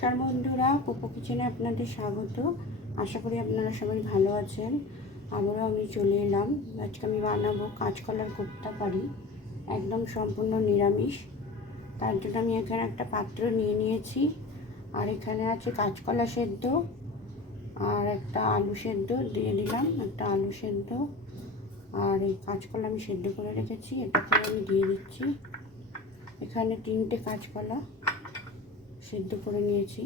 নমস্কার বন্ধুরা, পোপো কিচেনে আপনাদের স্বাগত। আশা করি আপনারা সবাই ভালো আছেন। আবারও আমি চলে এলাম। আজকে আমি বানাবো কাঁচকলার কোপ্তা পারি একদম সম্পূর্ণ নিরামিষ। তার জন্য আমি এখানে একটা পাত্র নিয়ে নিয়েছি। আর এখানে আছে কাঁচকলা সেদ্ধ আর একটা আলু সেদ্ধ দিয়ে দিলাম, একটা আলু সেদ্ধ। আর এই কাঁচকলা আমি সেদ্ধ করে রেখেছি এটাকে আমি দিয়ে দিচ্ছি। এখানে তিনটে কাঁচকলা। সেদ্ধ করে নিয়েছি।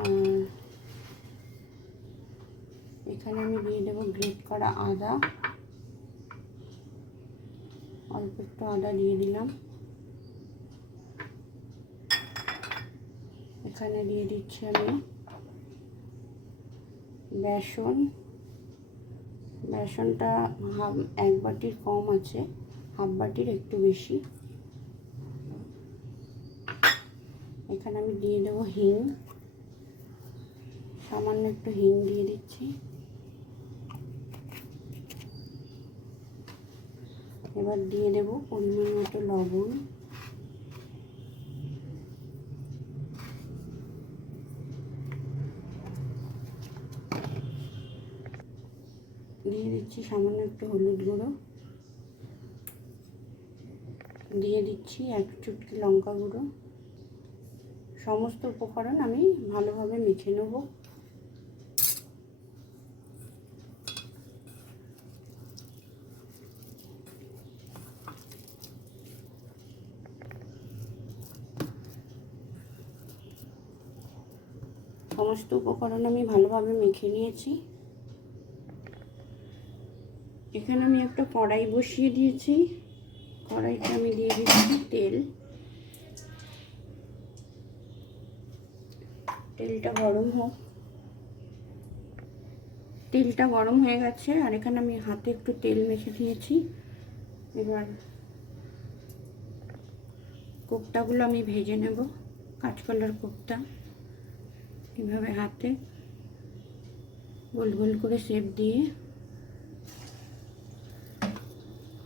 আর এখানে আমি দিয়ে দেবো গ্রেট করা আদা। অল্প একটু আদা দিয়ে দিলাম। এখানে দিয়ে দিচ্ছি আমি বেসন। বেসনটা হাফ, এক বাটির কম আছে, হাফ বাটির একটু বেশি। এখানে আমি দিয়ে দেবো হিং। সামান্য একটু হিং দিয়ে দিচ্ছি। এবার দিয়ে দেব পরিমাণ মতো লবণ। দিয়ে দিচ্ছি সামান্য একটু হলুদ গুঁড়ো। দিয়ে দিচ্ছি এক চুটকি লঙ্কা গুঁড়ো। সমস্ত উপকরণ আমি ভালোভাবে মেখে নেব। সমস্ত উপকরণ আমি ভালোভাবে মেখে নিয়েছি। এখানে আমি একটা কড়াই বসিয়ে দিয়েছি। কড়াইতে আমি দিয়ে দিচ্ছি তেল। তেলটা গরম হোক। তেলটা গরম হয়ে গেছে, আর এখানে আমি হাতে একটু তেল মেখে দিয়েছি এবার কোপ্তাগুলো আমি ভেজে নেব, কাঁচকলার কোপ্তা। এভাবে হাতে গোল গোল করে শেপ দিয়ে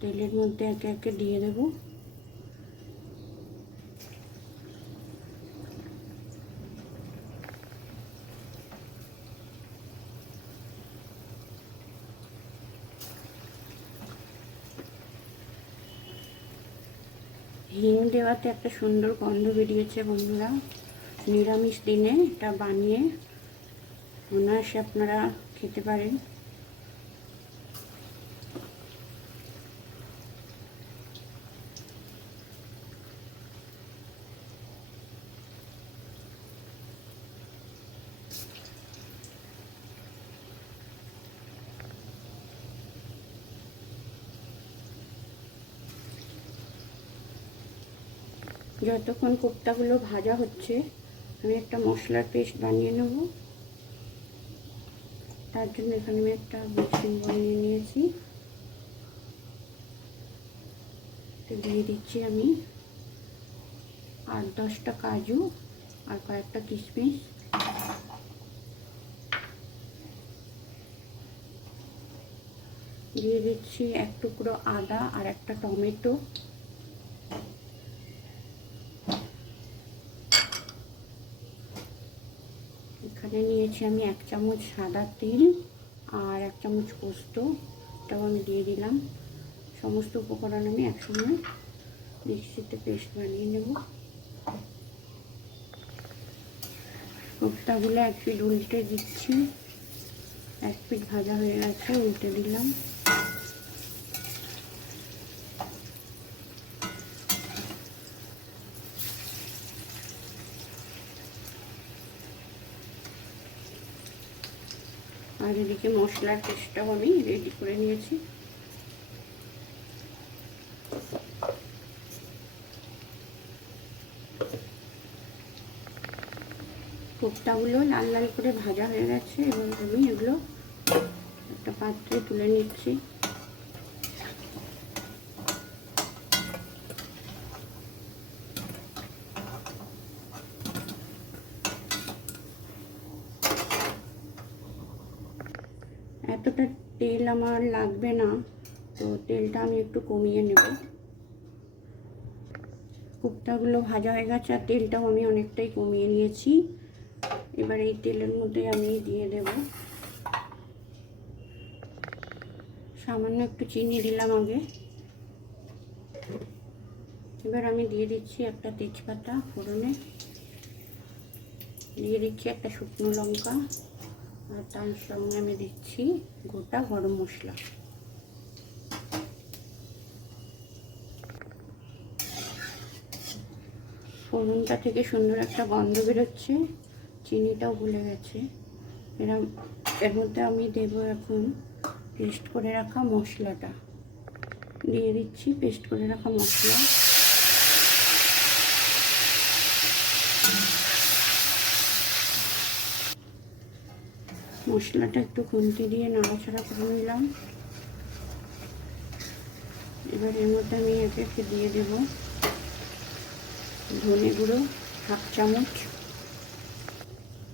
তেলের মধ্যে একে একে দিয়ে দেবো। হিং দেওয়াতে একটা সুন্দর গন্ধ বেরিয়েছে বন্ধুরা। নিরামিষ দিনে এটা বানিয়ে অনায়াসে আপনারা খেতে পারেন। যতক্ষণ কোপ্তাগুলো ভাজা হচ্ছে, আমি একটা মশলার পেস্ট বানিয়ে নেব। তার জন্য এখানে আমি একটা মিক্সিং বানিয়ে নিয়েছি। দিয়ে দিচ্ছি আমি আর দশটা কাজু আর কয়েকটা কিশমিশ। দিয়ে দিচ্ছি এক টুকরো আদা আর একটা টমেটো। এখানে নিয়েছি আমি এক চামচ সাদা তিল আর এক চামচ পোস্ত। এটাও আমি দিয়ে দিলাম। সমস্ত উপকরণ আমি একসঙ্গে মিক্সিতে পেস্ট বানিয়ে নেব। কোপ্তাগুলো এক পিঠ উল্টে দিচ্ছি। এক পিঠ ভাজা হয়ে গেছে, উল্টে দিলাম। আর এদিকে মশলার পেস্টটাও আমি রেডি করে নিয়েছি। কোপ্তাগুলো লাল লাল করে ভাজা হয়ে গেছে এবং আমি এগুলো একটা পাত্রে তুলে নিচ্ছি। এতটা তেল আমার লাগবে না, তো তেলটা আমি একটু কমিয়ে নেব। কোপ্তাগুলো ভাজা হয়ে গেছে আর তেলটাও আমি অনেকটাই কমিয়ে নিয়েছি। এবার এই তেলের মধ্যে আমি দিয়ে দেব। সামান্য একটু চিনি দিলাম আগে। এবার আমি দিয়ে দিচ্ছি একটা তেজপাতা ফোড়নে। দিয়ে দিচ্ছি একটা শুকনো লঙ্কা। আর তার সঙ্গে আমি দিচ্ছি। গোটা গরম মশলা। ফোড়নটা থেকে সুন্দর একটা গন্ধ বেরোচ্ছে। চিনিটাও ভুলে গেছে। এরম, এর মধ্যে আমি দেব এখন পেস্ট করে রাখা মশলাটা। দিয়ে দিচ্ছি পেস্ট করে রাখা মশলা। মশলাটা একটু খুন্তি দিয়ে নাড়াচাড়া করে নিলাম। এবার এর মধ্যে আমি একে একে দিয়ে দেব। ধনে গুঁড়ো হাফ চামচ,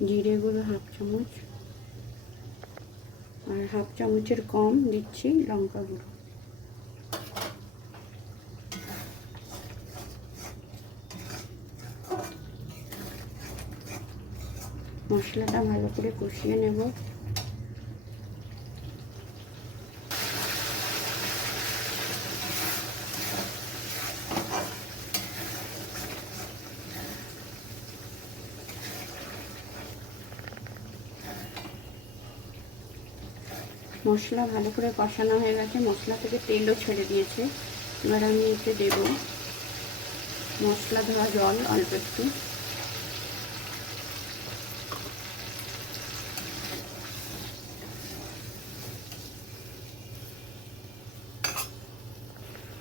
জিরে গুঁড়ো হাফ চামচ, আর হাফ চামচের কম দিচ্ছি লঙ্কা গুঁড়ো। মশলাটা ভালো করে কষিয়ে নেব। মশলা ভালো করে কষানো হয়ে গেছে, মশলা থেকে তেলও ছেড়ে দিয়েছে। এবার আমি এতে দেব মশলা ধোয়া জল অল্প একটু।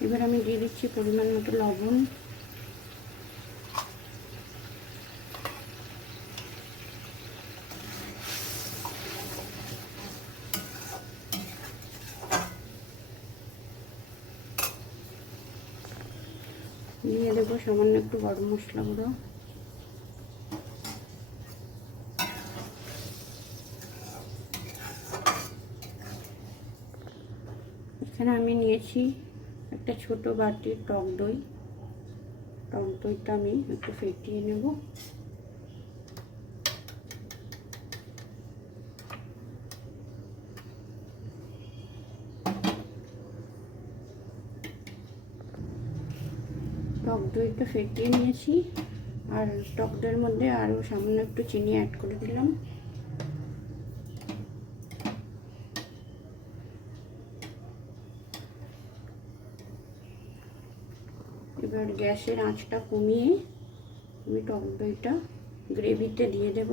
এবার আমি দিয়ে দিচ্ছি পরিমাণ মতো লবণ। দিয়ে দেবো সামান্য একটু গরম মশলা গুঁড়ো। এখানে আমি নিয়েছি একটা ছোট বাটির টক দই। টক দইটা আমি একটু ফেটিয়ে নেব। টক দইটা ফেটিয়ে নিয়েছি। আর টক দইয়ের মধ্যে আরও সামান্য একটু চিনি অ্যাড করে দিলাম। এবার গ্যাসের আঁচটা কমিয়ে আমি টক দইটা গ্রেভিতে দিয়ে দেব।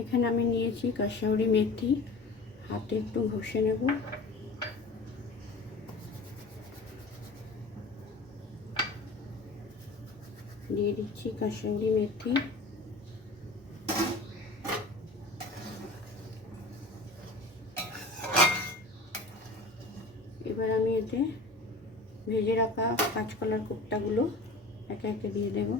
এখানে আমি নিয়েছি কাশাউরি মেথি। হাতে একটু ঘষে নেব। দিয়ে দিচ্ছি কাশাউরি মেথি। এবার আমি এতে ভেজে রাখা কাঁচকলার কোপ্তাগুলো একে একে দিয়ে দেবো।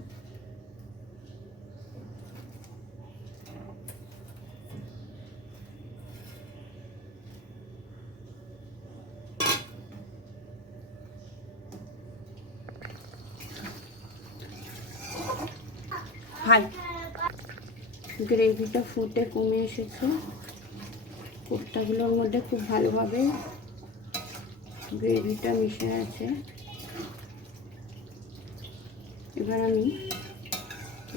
হাই গ্রেভিটা ফুটে কমে এসেছে। কোপ্তাগুলোর মধ্যে খুব ভালোভাবে গ্রেভিটা মিশে আছে। এবার আমি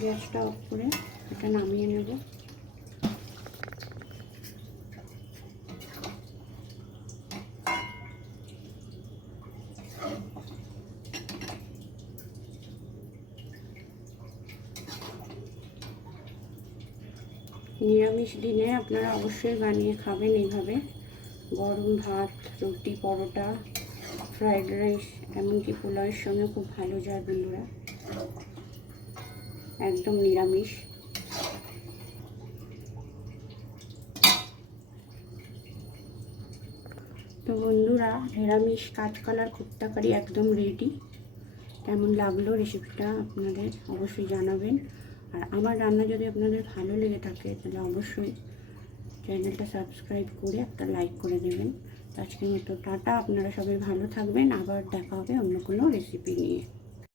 গ্যাসটা অফ করে এটা নামিয়ে নেব নিরামিষ দিনে আপনারা অবশ্যই বানিয়ে খাবেন এইভাবে। গরম ভাত, রুটি, পরোটা ফ্রাইড রাইস এমনকি পোলাওয়ের সঙ্গে খুব ভালো যায় বন্ধুরা। একদম নিরামিষ। তো বন্ধুরা, নিরামিষ কাঁচকলার কুর্তা কারি একদম রেডি কেমন লাগল রেসিপিটা আপনাদের অবশ্যই জানাবেন। আর আমার রান্না যদি আপনাদের ভালো লেগে থাকে, তাহলে অবশ্যই চ্যানেলটা সাবস্ক্রাইব করে একটা লাইক করে দেবেন। আজকের মতো টাটা, আপনারা সবাই ভালো থাকবেন, আবার দেখা হবে অন্য কোনো রেসিপি নিয়ে।